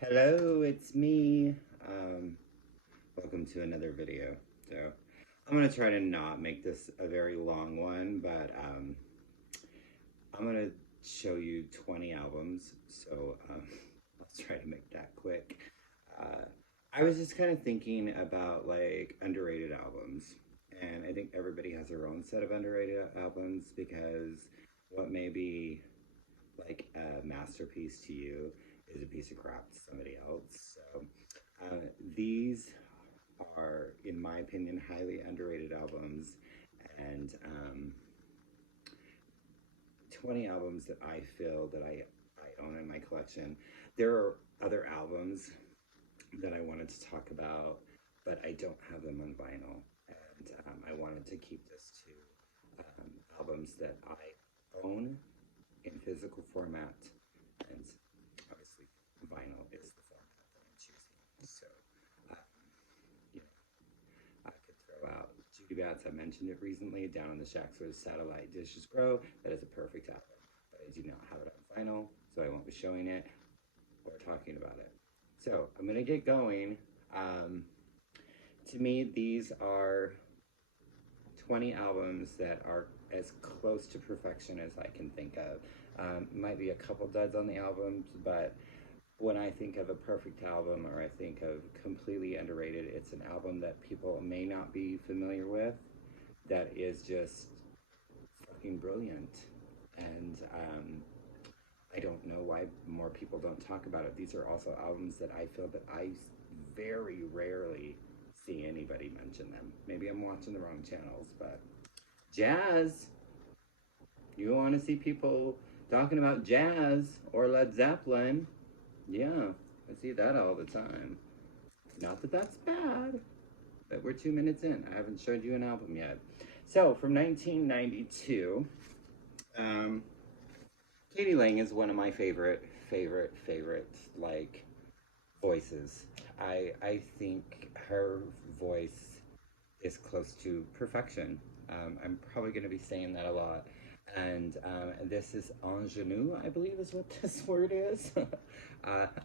Hello, it's me. Welcome to another video. So, I'm gonna try to not make this a very long one, but I'm gonna show you 20 albums. So, I'll try to make that quick. Uh, I was just kind of thinking about like underrated albums, and I think everybody has their own set of underrated albums because what may be like a masterpiece to you is a piece of crap to somebody else. So these are, in my opinion, highly underrated albums, and 20 albums that I feel that I own in my collection. There are other albums that I wanted to talk about, but I don't have them on vinyl, and I wanted to keep this to albums that I own in physical format, and obviously vinyl is the format that I'm choosing. So, um, you know, I could throw out Judy Bats. I mentioned it recently. Down in the Shacks where the satellite dishes grow. That is a perfect album, but I do not have it on vinyl, so I won't be showing it or talking about it. So I'm gonna get going. Um, to me, these are 20 albums that are as close to perfection as I can think of. Might be a couple duds on the albums, but when I think of a perfect album or I think of completely underrated, it's an album that people may not be familiar with that is just fucking brilliant. And I don't know why more people don't talk about it. These are also albums that I feel that I very rarely see anybody mention them. Maybe I'm watching the wrong channels, but jazz. You want to see people talking about jazz or Led Zeppelin? Yeah, I see that all the time. Not that that's bad, but we're 2 minutes in. I haven't showed you an album yet. So, from 1992, um, Katie Lang is one of my favorite, like, voices. I think her voice is close to perfection. I'm probably going to be saying that a lot. And this is ingenue, I believe is what this word is.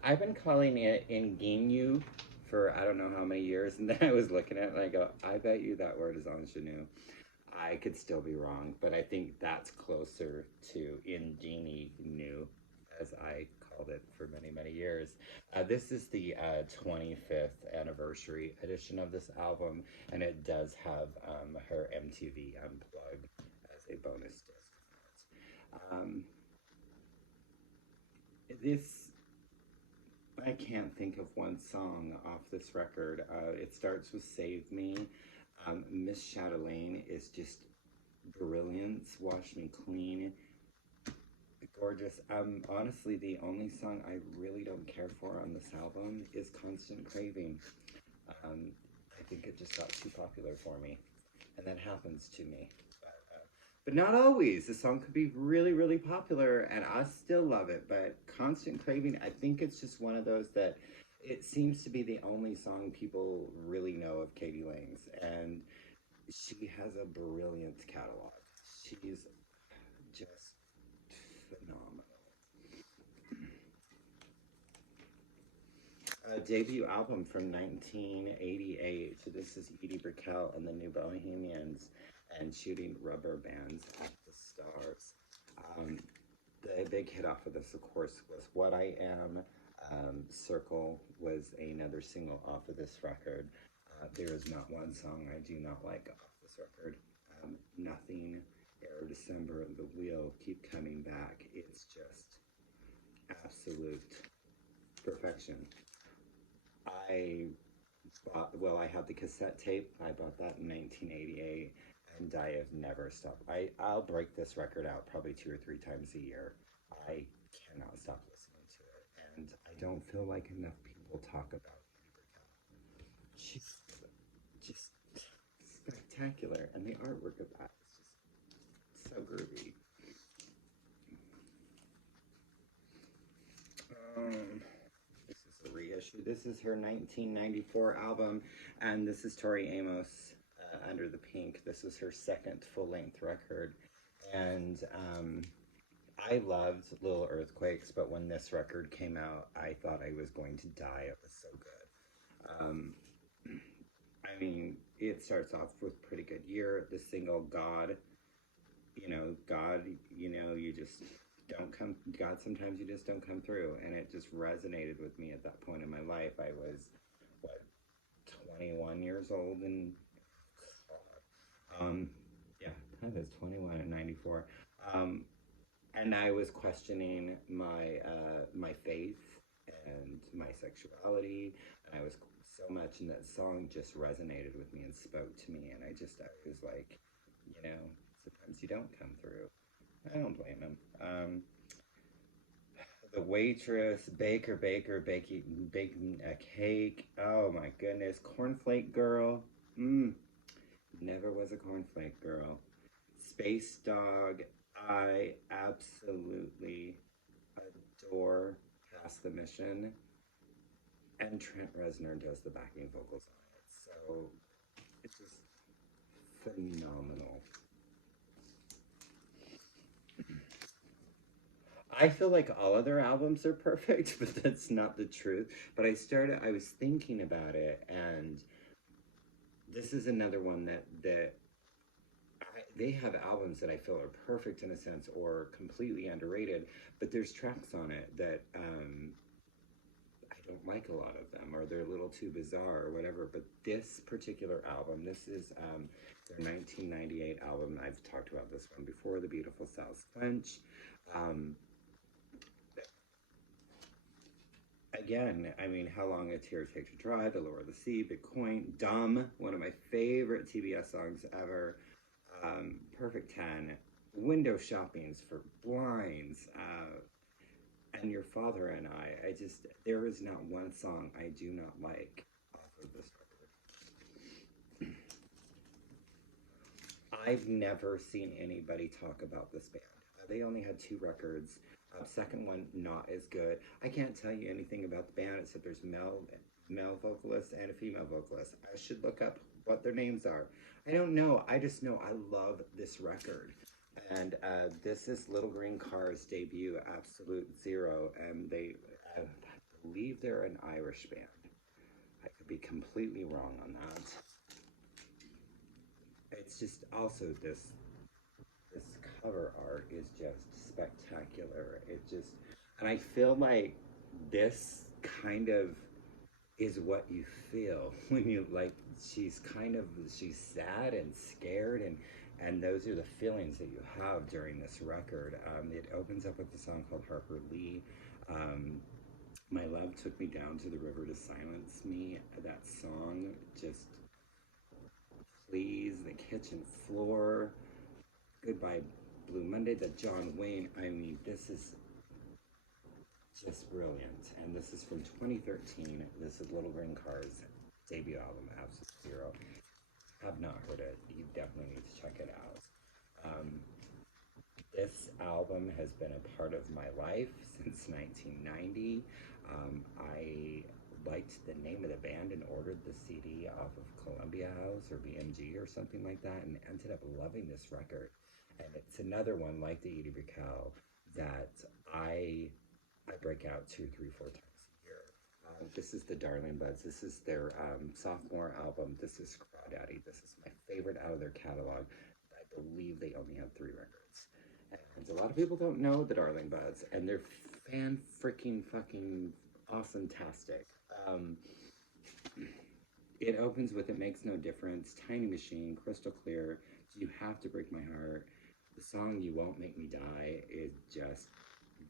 I've been calling it ingenue for I don't know how many years. And then I was looking at it and I go, I bet you that word is ingenue. I could still be wrong, but I think that's closer to ingenue as I called it for many, many years. This is the 25th anniversary edition of this album, and it does have her MTV Unplugged as a bonus disc. This, I can't think of one song off this record. It starts with Save Me. Miss Chatelaine is just brilliance. Wash Me Clean. Gorgeous. Honestly, the only song I really don't care for on this album is Constant Craving. I think it just got too popular for me, and that happens to me. But not always. The song could be really, really popular, and I still love it. But Constant Craving, I think it's just one of those that it seems to be the only song people really know of Katie Lang's, and she has a brilliant catalog. She's just phenomenal. A debut album from 1988. So this is Edie Brickell and the New Bohemians and Shooting Rubber Bands at the Stars. Um, the big hit off of this, of course, was What I Am. Circle was another single off of this record. There is not one song I do not like off this record. Nothing, Air December, The Wheel, Keep Coming Back. It's just absolute perfection. I I had the cassette tape. I bought that in 1988, and I have never stopped. I'll break this record out probably 2 or 3 times a year. I cannot stop listening to it, and I don't feel like enough people talk about Edie Brickell. She's just spectacular, and the artwork of that is just so groovy. Um, This is a reissue. This is her 1994 album, and this is Tori Amos, Under the Pink. This is her second full length record, and I loved Little Earthquakes, but when this record came out, I thought I was going to die. It was so good. I mean, it starts off with pretty good year. The single God, God, you just don't come, God, sometimes you just don't come through. And it just resonated with me at that point in my life. I was, what, 21 years old and, um, yeah, I was 21 in 94. Um, and I was questioning my faith and my sexuality, and I was so much, and that song just resonated with me and spoke to me, and I was like, sometimes you don't come through. I don't blame him. The waitress, baking a cake. Oh my goodness, cornflake girl. Never was a cornflake girl. Space Dog, I absolutely adore Past the Mission, and Trent Reznor does the backing vocals on it. So it's just phenomenal. I feel like all of their albums are perfect, but that's not the truth. But I was thinking about it, and this is another one they have albums that I feel are perfect in a sense or completely underrated, but there's tracks on it that I don't like a lot of them, or they're a little too bizarre or whatever. But this particular album, this is their 1998 album. I've talked about this one before, The Beautiful South Quench. Um, Again, I mean, How Long a Tear Take to Dry, The Lower the Sea, Bitcoin, Dumb, one of my favorite TBS songs ever. Perfect 10, Window Shoppings for Blinds, and Your Father and I just, there is not one song I do not like off of this record. I've never seen anybody talk about this band. They only had 2 records. Second one, not as good. I can't tell you anything about the band except there's male vocalist and a female vocalist. I should look up what their names are. I don't know. I just know I love this record. And this is Little Green Car's debut, Absolute Zero. And I believe they're an Irish band. I could be completely wrong on that. It's just also this cover art is just spectacular. And I feel like this kind of is what you feel when you like, she's sad and scared, and those are the feelings that you have during this record. It opens up with a song called Harper Lee. My Love Took Me Down to the River to Silence Me. That song just, Please, The Kitchen Floor, Goodbye Blue Monday, the John Wayne. I mean, this is just brilliant. And this is from 2013. This is Little Green Car's debut album, Absolute Zero. Have not heard it. You definitely need to check it out. This album has been a part of my life since 1990. I liked the name of the band and ordered the CD off of Columbia House or BMG or something like that, and ended up loving this record. And it's another one like the Edie Brickell that I break out 2, 3, 4 times a year. This is the Darling Buds. This is their sophomore album. This is Crawdaddy. This is my favorite out of their catalog. I believe they only have 3 records. And a lot of people don't know the Darling Buds, and they're fucking awesome-tastic. It opens with It Makes No Difference, Tiny Machine, Crystal Clear, You Have to Break My Heart. The song You Won't Make Me Die is just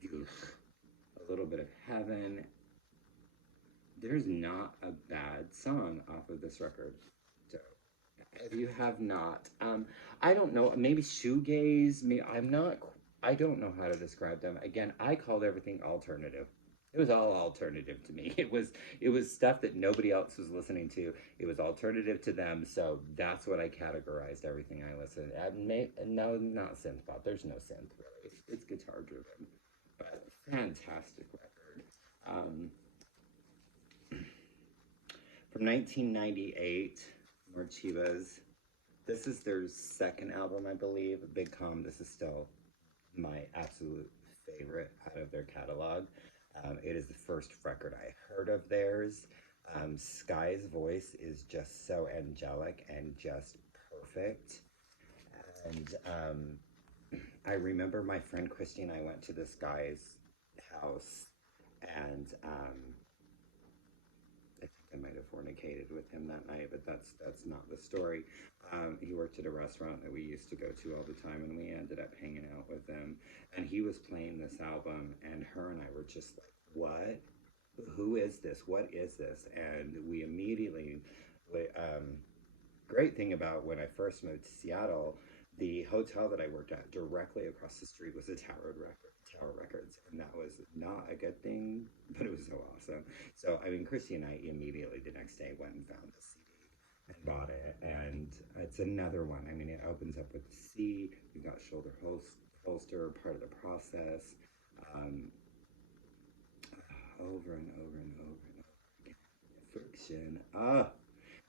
a little bit of heaven. There's not a bad song off of this record. So if you have not, I don't know, maybe shoegaze, I don't know how to describe them. Again, I called everything alternative. It was all alternative to me. It was stuff that nobody else was listening to. It was alternative to them, so that's what I categorized everything I listened. No, not synth pop. There's no synth really. It's guitar driven, but fantastic record. From 1998, more Chivas. This is their second album, I believe. Big Calm. This is still my absolute favorite out of their catalog. It is the first record I heard of theirs. Sky's voice is just so angelic and just perfect. And I remember my friend Christy and I went to this guy's house, and I think I might have fornicated with him that night, but that's not the story. He worked at a restaurant that we used to go to all the time, and we ended up hanging out with him. And he was playing this album, and her and I were just like, "What? Who is this? What is this?" And we immediately, great thing about when I first moved to Seattle, the hotel that I worked at directly across the street was a Tower Records, and that was not a good thing, but it was so awesome. So I mean, Christy and I immediately the next day went and found the CD and bought it, and it's another one. I mean, it opens up with the C. You've got holster, part of the process, um, over and over and over and over again. Friction.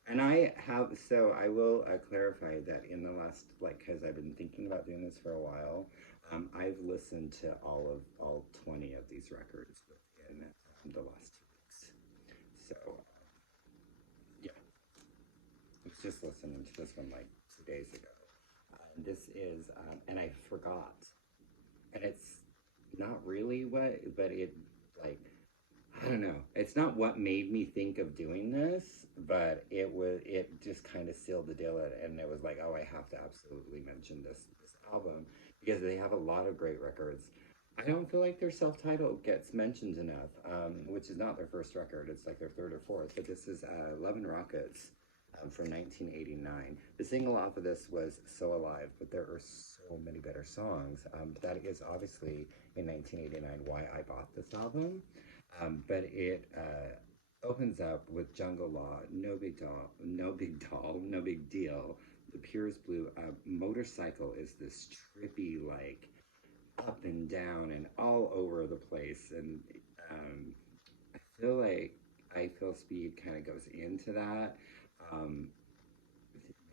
And I have, so I will clarify that in the last, like, because I've been thinking about doing this for a while, I've listened to all 20 of these records within the last 2 weeks. So, yeah, I was just listening to this one like 2 days ago. And this is, and I forgot. And it's not really what, but it, like, I don't know. It's not what made me think of doing this, but it just kind of sealed the deal, and it was like, oh, I have to absolutely mention this album because they have a lot of great records. I don't feel like their self-titled gets mentioned enough, which is not their first record. It's like their third or fourth, but this is Love and Rockets from 1989. The single off of this was So Alive, but there are so many better songs. That is obviously in 1989 why I bought this album. But it opens up with Jungle Law, No Big Doll, No Big Doll, No Big Deal. The Purest Blue. Motorcycle is this trippy, like, up and down and all over the place. And um, I feel like I Feel Speed kind of goes into that. Um,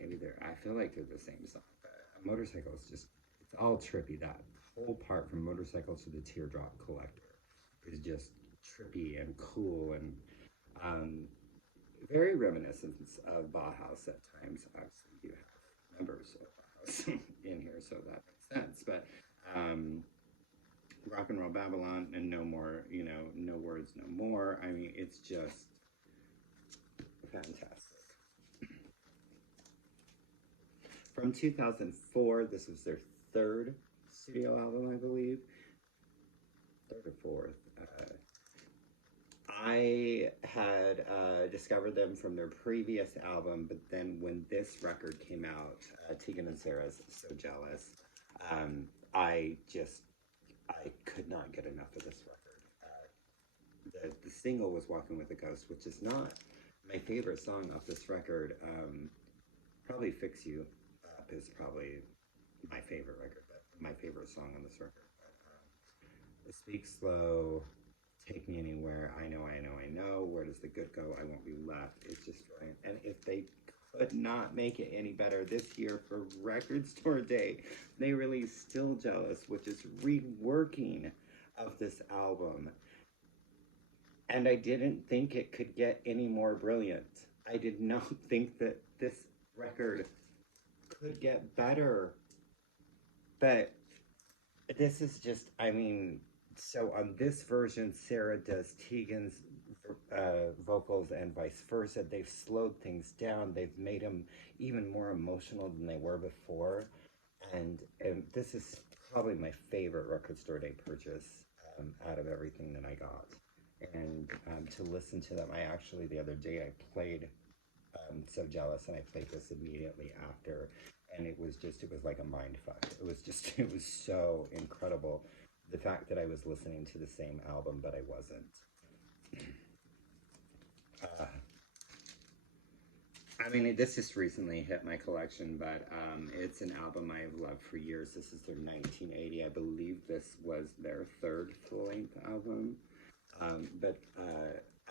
Maybe I feel like they're the same song, but Motorcycle is just, it's all trippy. That whole part from Motorcycle to the Teardrop Collector is just trippy and cool and um, very reminiscent of Bauhaus at times. Obviously, you have members of Bauhaus in here, so that makes sense. But Rock and Roll Babylon and No More, No Words, No More. I mean, it's just fantastic. From 2004, this was their third studio album, I believe. Third or fourth. I had discovered them from their previous album, but then when this record came out, Tegan and Sarah's So Jealous, I could not get enough of this record. The single was Walking with a Ghost, which is not my favorite song off this record. Probably Fix You Up is probably my favorite record, but my favorite song on this record. But, Speak Slow, Take Me Anywhere, I Know, I Know, I Know, Where Does the Good Go, I Won't Be Left. It's just right. And if they could not make it any better this year for Record Store Day, they released Still Jealous, which is reworking of this album. And I didn't think it could get any more brilliant. I did not think that this record could get better. But this is just, I mean, so on this version, Sarah does Tegan's vocals and vice versa. They've slowed things down. They've made them even more emotional than they were before. And this is probably my favorite Record Store Day purchase out of everything that I got. And to listen to them, I actually, the other day, I played So Jealous, and I played this immediately after. And it was like a mind fuck. It was so incredible. The fact that I was listening to the same album, but I wasn't. I mean, this just recently hit my collection, but it's an album I have loved for years. This is their 1980. I believe this was their third full-length album. But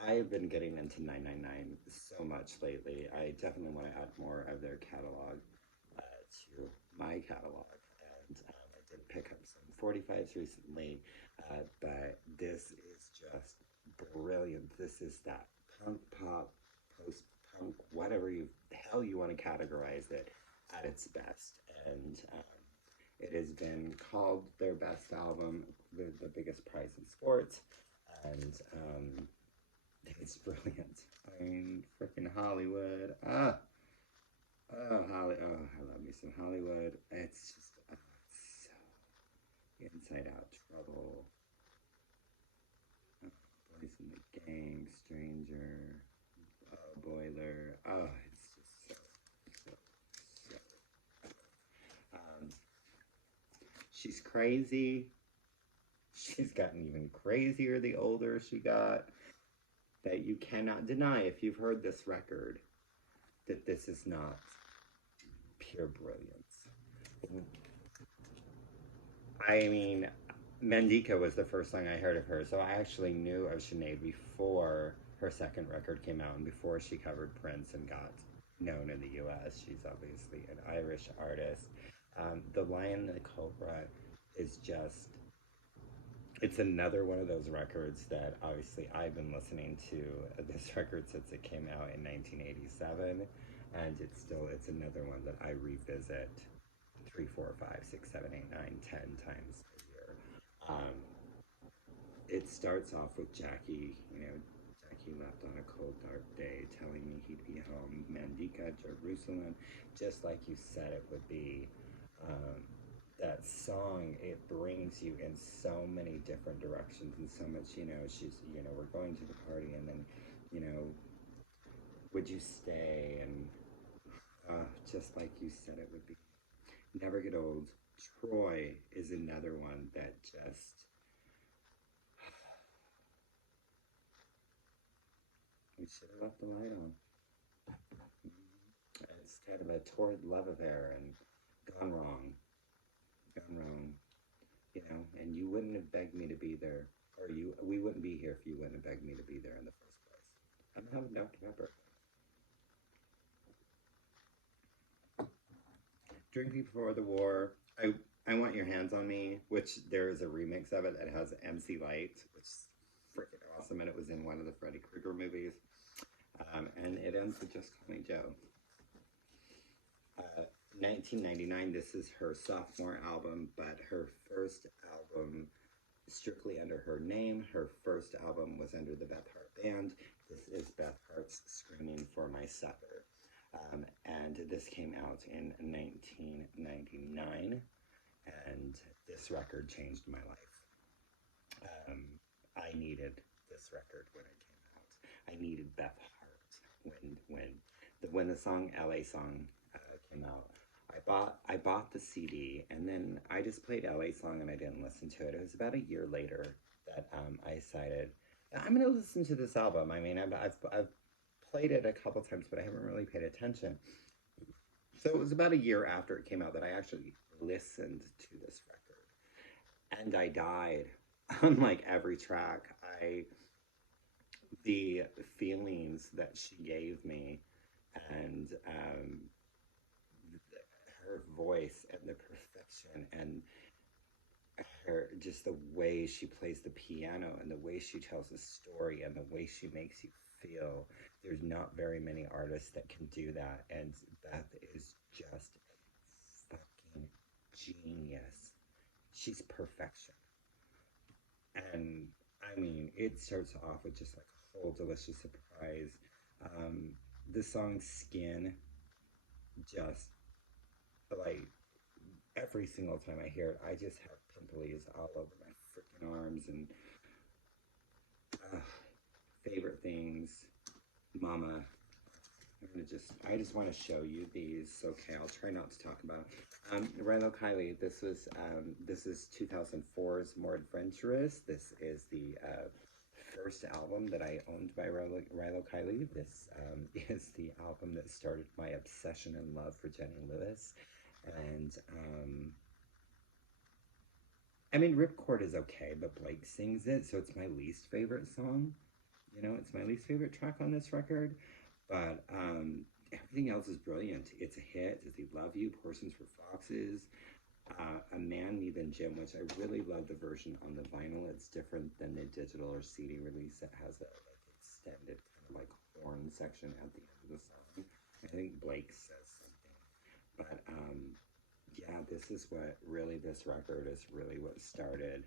I have been getting into 999 so much lately. I definitely want to add more of their catalog to my catalog. And I did pick up some 45s recently, but this is just brilliant. This is that punk pop, post punk, whatever you the hell you want to categorize it at its best. And it has been called their best album, the biggest prize in sports, and it's brilliant. I mean, freaking Hollywood. I love me some Hollywood. It's just so Inside Out, Trouble, Boys in the Gang, Stranger, Boiler. It's just so, so, so. Um, she's crazy. She's gotten even crazier the older she got. That you cannot deny if you've heard this record that this is not pure brilliance. I mean, Mandika was the first song I heard of her, so I actually knew of Sinead before her second record came out and before she covered Prince and got known in the US. She's obviously an Irish artist. The Lion and the Cobra is just, it's another one of those records that obviously I've been listening to this record since it came out in 1987, and it's another one that I revisit 3, 4, 5, 6, 7, 8, 9, 10 times a year. It starts off with Jackie, Jackie left on a cold, dark day, telling me he'd be home. Mandika, Jerusalem, just like you said it would be. That song, it brings you in so many different directions and so much, we're going to the party and then, would you stay? And just like you said it would be. Never Get Old. Troy is another one that just, we should have left the light on. It's kind of a torrid love affair and gone wrong. And you wouldn't have begged me to be there, or we wouldn't be here if you wouldn't have begged me to be there in the first place. I'm having Dr. Pepper. Drinking Before the War. I Want Your Hands on Me, which there is a remix of it that has MC Light, which is freaking awesome, and it was in one of the Freddy Krueger movies. And it ends with Just Call Me Joe. 1999, this is her sophomore album, but her first album strictly under her name. Her first album was under the Beth Hart Band. This is Beth Hart's Screaming for My Supper. And this came out in 1999, and this record changed my life. I needed this record when it came out. I needed Beth Hart when the song LA Song came out. I bought the CD, and then I just played LA Song and I didn't listen to it. It was about a year later that I decided I'm going to listen to this album. I mean, I've played it a couple times, but I haven't really paid attention. So it was about a year after it came out that I actually listened to this record, and I died on like every track. The feelings that she gave me, and her voice and the perfection and her just the way she plays the piano and the way she tells a story and the way she makes you feel. There's not very many artists that can do that, and Beth is just a fucking genius. She's perfection. And I mean, it starts off with just like a whole delicious surprise. The song Skin, just like every single time I hear it, I just have pimples all over my freaking arms. And favorite things, Mama. I just want to show you these. Okay, I'll try not to talk about Rilo Kiley. This is 2004's More Adventurous. This is the first album that I owned by Rilo Kiley. This is the album that started my obsession and love for Jenny Lewis. And I mean, Ripcord is okay, but Blake sings it, so it's my least favorite song. It's my least favorite track on this record. But everything else is brilliant. It's a hit. Does He Love You? Portions for Foxes. A Man, Me, Then Jim, which I really love the version on the vinyl. It's different than the digital or CD release. It has a like extended kind of like horn section at the end of the song. I think Blake says something, but yeah, this is what really, this record is really what started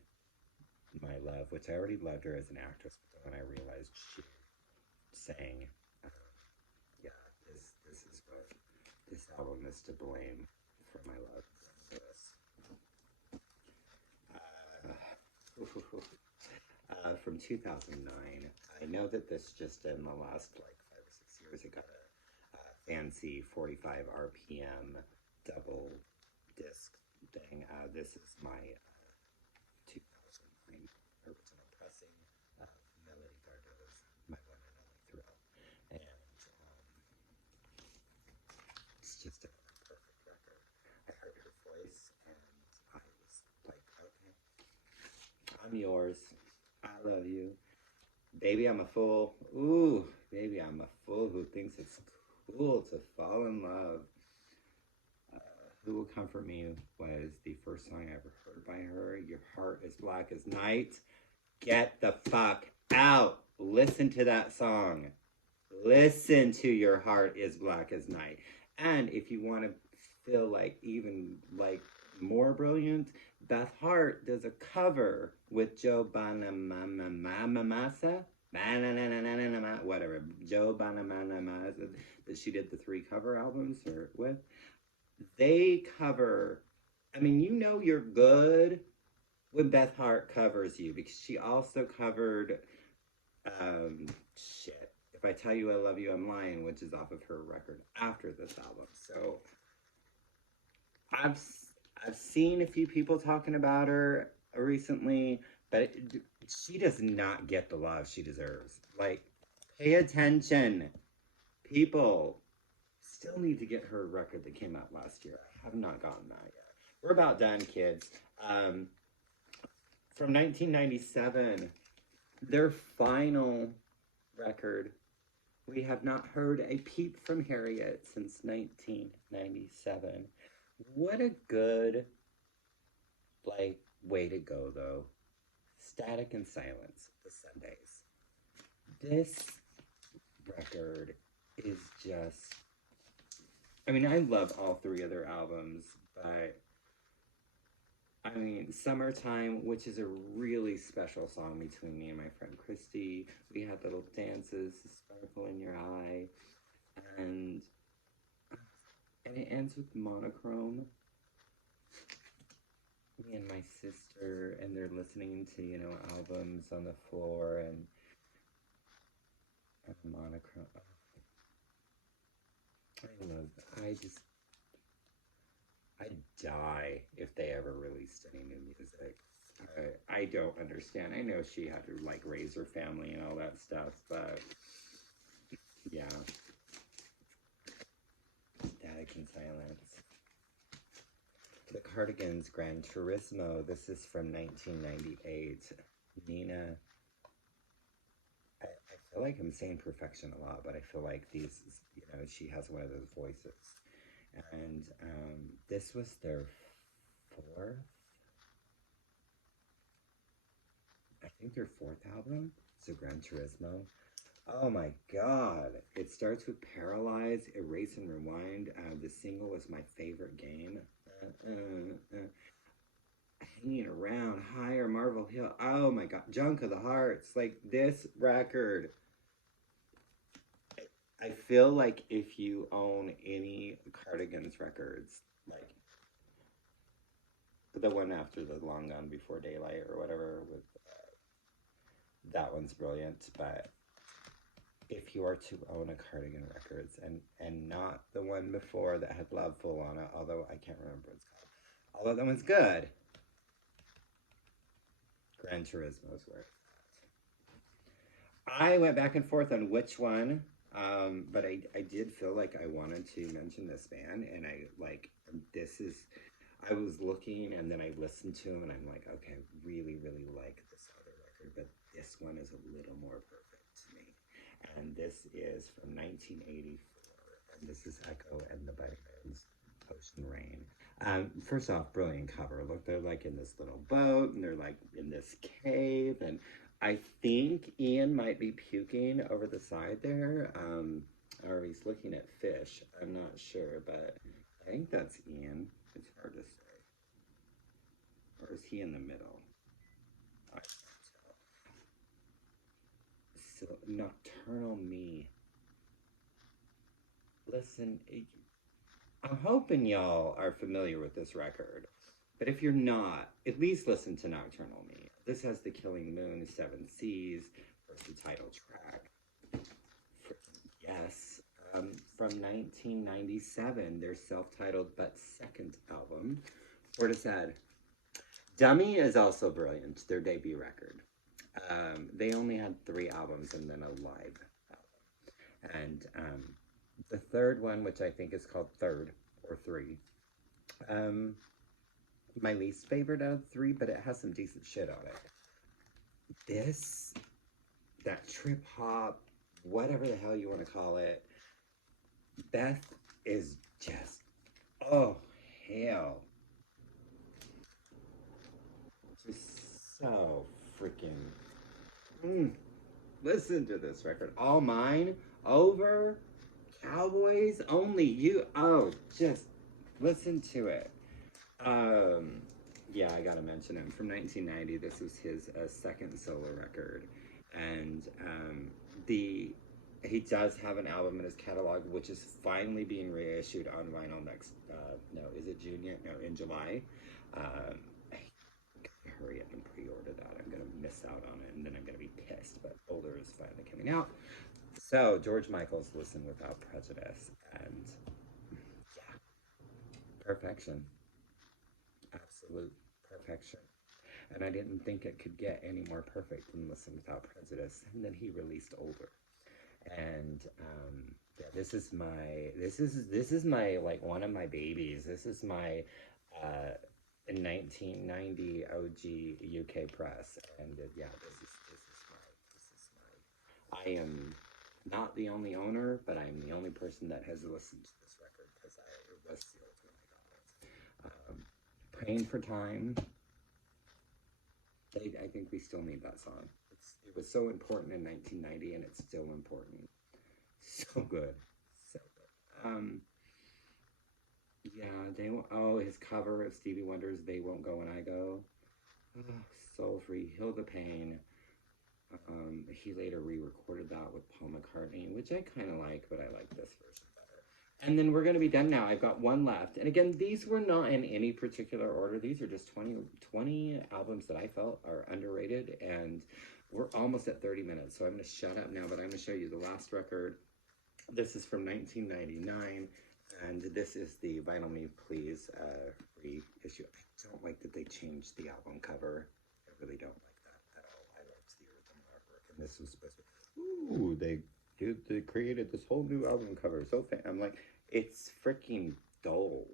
my love, which I already loved her as an actress, but then when I realized she sang, yeah, this is what this album is to blame for my love for this. From 2009. I know that this just in the last like 5 or 6 years, it got a fancy 45 RPM double disc thing. This is my 2009 original pressing of Melody Gardot's My One and Only Thrill. And it's just a perfect record. I heard her voice and I was like, okay, I'm yours. I love you. Baby, I'm a fool. Ooh, baby, I'm a fool who thinks it's cool to fall in love. Who Will Comfort Me was the first song I ever heard by her. Your Heart is Black as Night. Get the fuck out. Listen to that song. Listen to Your Heart is Black as Night. And if you want to feel like even like more brilliant, Beth Hart does a cover with Joe Bonamassa, whatever, Joe Bonamassa, that she did the 3 cover albums or with. They cover, I mean, you know you're good when Beth Hart covers you, because she also covered, shit, If I Tell You I Love You, I'm Lying, which is off of her record after this album. So I've seen a few people talking about her recently, but she does not get the love she deserves. Like, pay attention. People still need to get her record that came out last year. I have not gotten that yet. We're about done, kids. From 1997, their final record. We have not heard a peep from Harriet since 1997. What a good, like, way to go, though. Static and Silence, The Sundays. This record is just, I mean, I love all 3 of their albums, but I mean, Summertime, which is a really special song between me and my friend Christy. We had little dances, the sparkle in your eye, and it ends with Monochrome. Me and my sister, and they're listening to, you know, albums on the floor, and Monochrome. I'd die if they ever released any new music. I don't understand. I know she had to, like, raise her family and all that stuff, but yeah. Static and Silence. The Cardigans, Gran Turismo. This is from 1998. Nina. I feel like I'm saying perfection a lot, but I feel like these, you know, she has one of those voices. And this was their 4th, I think their 4th album, so Gran Turismo. Oh my god, it starts with Paralyze, Erase and Rewind. The single was My Favorite Game. Hanging Around, Higher, Marvel Hill. Oh my god, Junk of the Hearts. Like, this record, I feel like if you own any Cardigans records, like the one after the Long Gone Before Daylight or whatever, with that one's brilliant. But if you are to own a Cardigan records, and not the one before that had Loveful on it, although I can't remember what it's called, although that one's good, Gran Turismo's worth. I went back and forth on which one. But I did feel like I wanted to mention this band, and I was looking, and then I listened to them, and I'm like, okay, I really, really like this other record, but this one is a little more perfect to me. And this is from 1984, and this is Echo and the Bunnymen. Ocean Rain. First off, brilliant cover. Look, they're like in this little boat and they're like in this cave. And I think Ian might be puking over the side there. Or he's looking at fish. I'm not sure, but I think that's Ian. It's hard to say. Or is he in the middle? I can't tell. So, Nocturnal Me. Listen, I'm hoping y'all are familiar with this record. But if you're not, at least listen to Nocturnal Me. This has The Killing Moon, Seven Seas, first the title track. Yes. From 1997, their self-titled but second album. Portishead. Dummy is also brilliant, their debut record. They only had 3 albums and then a live album. And the third one, which I think is called Third or Three, my least favorite out of the 3, but it has some decent shit on it. This, that trip hop, whatever the hell you want to call it, Beth is just, oh, hell. Just so freaking, listen to this record. All Mine, Over, Cowboys, Only You. Oh, just listen to it. Yeah, I gotta mention him. From 1990, this was his second solo record. And he does have an album in his catalog, which is finally being reissued on vinyl next, no, is it June yet? No, in July. I gotta hurry up and pre-order that. I'm gonna miss out on it, and then I'm gonna be pissed, but Older is finally coming out. So, George Michael's Listen Without Prejudice, and yeah, perfection. Absolute perfection. And I didn't think it could get any more perfect than Listen Without Prejudice. And then he released Older. And yeah, this is my like one of my babies. This is my 1990 OG UK press, and yeah, this is my. I am not the only owner, but I'm the only person that has listened to this record because it was sealed when I got it. Praying for Time. I think we still need that song. It was so important in 1990, and it's still important. So good, so good. Yeah, they won't. Oh, his cover of Stevie Wonder's "They Won't Go When I Go." Oh, Soul Free, Heal the Pain. He later re-recorded that with Paul McCartney, which I kind of like, but I like this version better. And then we're going to be done now. I've got one left. And again, these were not in any particular order. These are just 20 albums that I felt are underrated. And we're almost at 30 minutes, so I'm going to shut up now, but I'm going to show you the last record. This is from 1999, and this is the Vinyl Me Please reissue. I don't like that they changed the album cover. I really don't like that at all. I liked the original artwork, and this was supposed to. Ooh, they created this whole new album cover. So I'm like, it's freaking dull.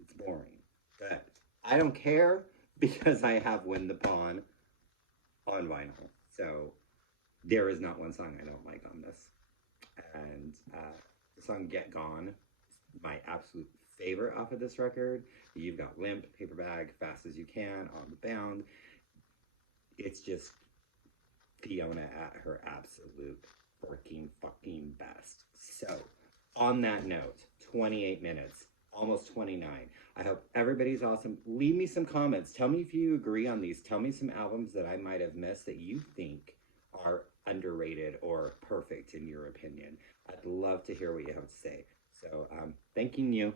It's boring, but I don't care because I have Win the Pawn on vinyl. So there is not one song I don't like on this. And the song Get Gone is my absolute favorite off of this record. You've got Limp, Paper Bag, Fast as You Can, On the Bound. It's just Fiona at her absolute freaking fucking best. So, on that note, 28 minutes, almost 29. I hope everybody's awesome. Leave me some comments. Tell me if you agree on these. Tell me some albums that I might have missed that you think are underrated or perfect in your opinion. I'd love to hear what you have to say. So, thanking you.